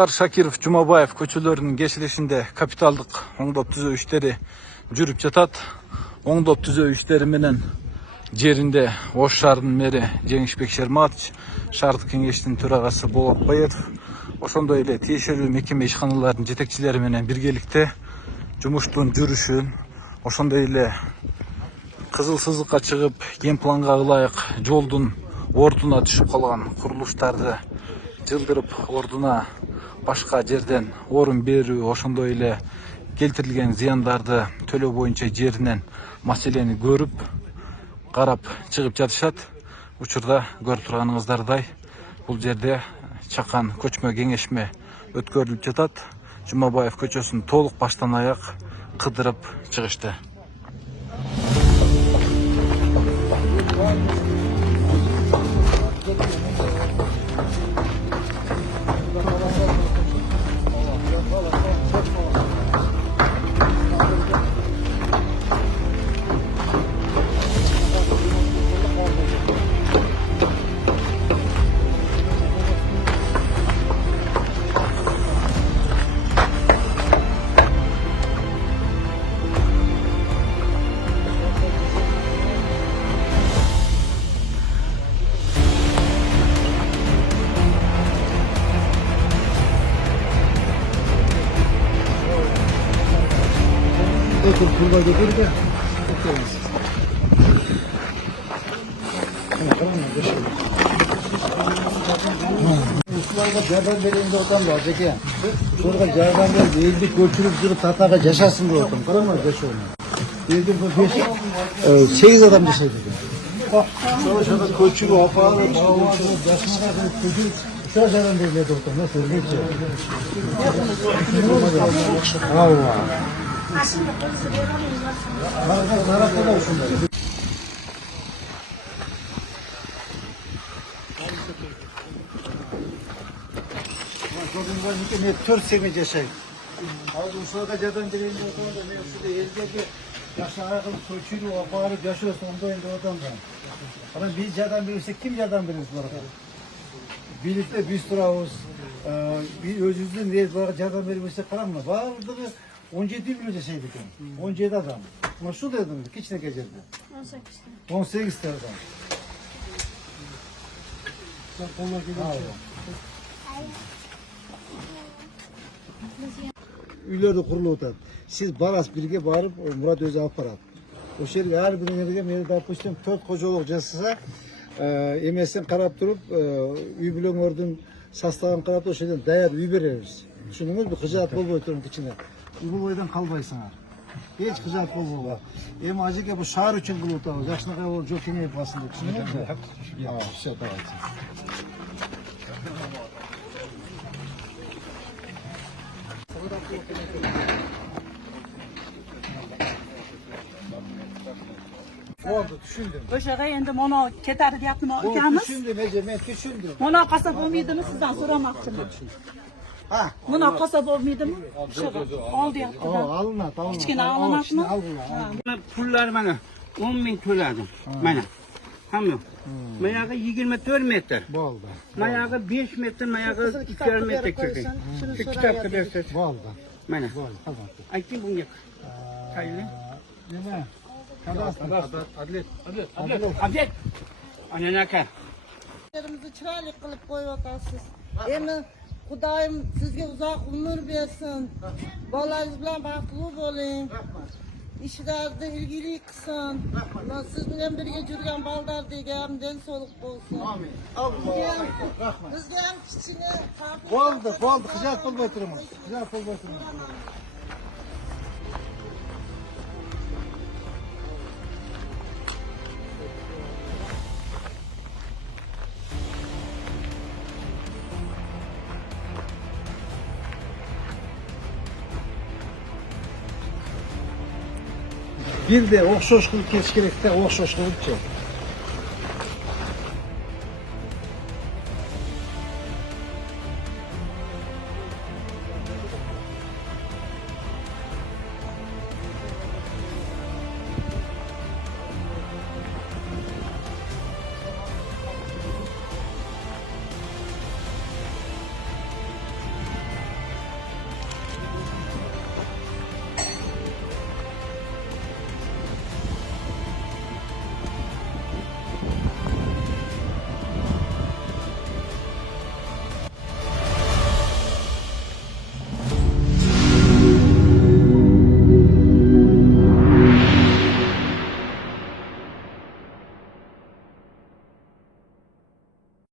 Sakar, Şakirov, Cumabаев көчөлөрүнүн кесилишинде капиталдык оңдоп түзөө иштери жүрүп жатат. Оңдоп түзөө иштери менен жеринде Ош шаарынын мэри Жеңишбек Шерматович, шаардык кеңештин төрагасы Болот Баетов, ошондой эле тиешелүү мекеме ишканалардын жетекчилери менен биргеликте жумуштун жүрүшүн, ошондой эле кызыл сызыкка чыгып, генпланга ылайык жолдун ордуна түшүп калган курулуштарды жылдырып, ордуна башка жерден орун берүү, ошондой эле келтирилген зыяндарды төлөө боюнча жеринен маселени көрүп, карап чыгып жатышат. Учурда көрүп турганыңыздардай, бул жерде чакан көчмө кеңешме өткөрүлүп жатат. Жумабаев көчөсүн толук баштан аяк кыдырып чыгышты. Kurba götür de. Uslarga yardım vereyim de otan da olacak ya. Sonra yardım ver, değildik götürüp zırıp tataka yaşasın diye otan. Karamaz yaş olma. Değildik bu 8 adam yaşaydı. Bak, sonra şurada götürüp opalı, bağlı, yaşına kadar götürüp şurada yardım verildi otan. Nasıl öyle bir şey? Allah. Ne tür sevmece şey. Abi usulda zaten birinci okulda ne usulda eldeki yaşlara kadar koçuyla o bağırı yaşıyor sonunda indi oradan da. Ama biz zaten bilirsek kim zaten biliriz bu arada. Birlikte biz duravuz. Bir özümüzün değil bu arada zaten bilirsek kalan mı? Bağırdı 17 milyon şeydik yani. 17 adam. Ama şu dedim, kaç ne geçirdi? 18. 18 tane adam. Sen kollar gibi. Üylerde kurulu otan. Siz Baras birge bağırıp Murat Öz'e aparat. O şehir her birine gideceğim yeri tapıştım. 4 kocalık jasasa emesinden karap durup üy bilen ordun sastağın karap o şeyden dayar üy veririz. Düşündünüz mü? Kıcaat bol boyutunun içine. Bu boydan kalbaysınlar. Hiç kıcaat bol bol var. Hem acık ya bu şahar için kılı otamız. Yaşına kadar o çok yine yapasın diye. Düşündünüz mü? Ya şey tamam. Oldu, düşündüm. O'shaga endi mana ketadi deyaptimi ukamiz? Düşündüm Ece, ben düşündüm. Mana qasab bo'lmaydimi sizdan so'ramoqchiman. Ha. Mana qasab bo'lmaydimi? O'shaga ol deyapti-da. Alınat, alınat. Kichkina alınatmi? Pullar mana 10 ming to'ladim. Mana. Hamma. Mayaga 24 metr. Bo'ldi. Mayaga 5 metr, mayaga 2,5 metr ko'kin. Shu kitobga bersiz. Bo'ldi. Mana. Bo'ldi, albatta. Ayting bunga. Qayli? Nima? Adlet. Adlet. Ana naka. Yerimizni chiroyli qilib qo'yotasiz. Endi Xudoyim sizga uzoq umr bersin. Bolangiz bilan baxtli bo'ling. İşlerde ilgili qilsin. Siz bilan birga yurgan baldardagi ham den so'liq bo'lsin. Amin. Bizga ham kichkina Bo'ldi. Xijolat pul bo'tiramiz. Xijolat pul bo'tiramiz. Bir de okşoş kılıp kesiş gerekti, okşoş kılıp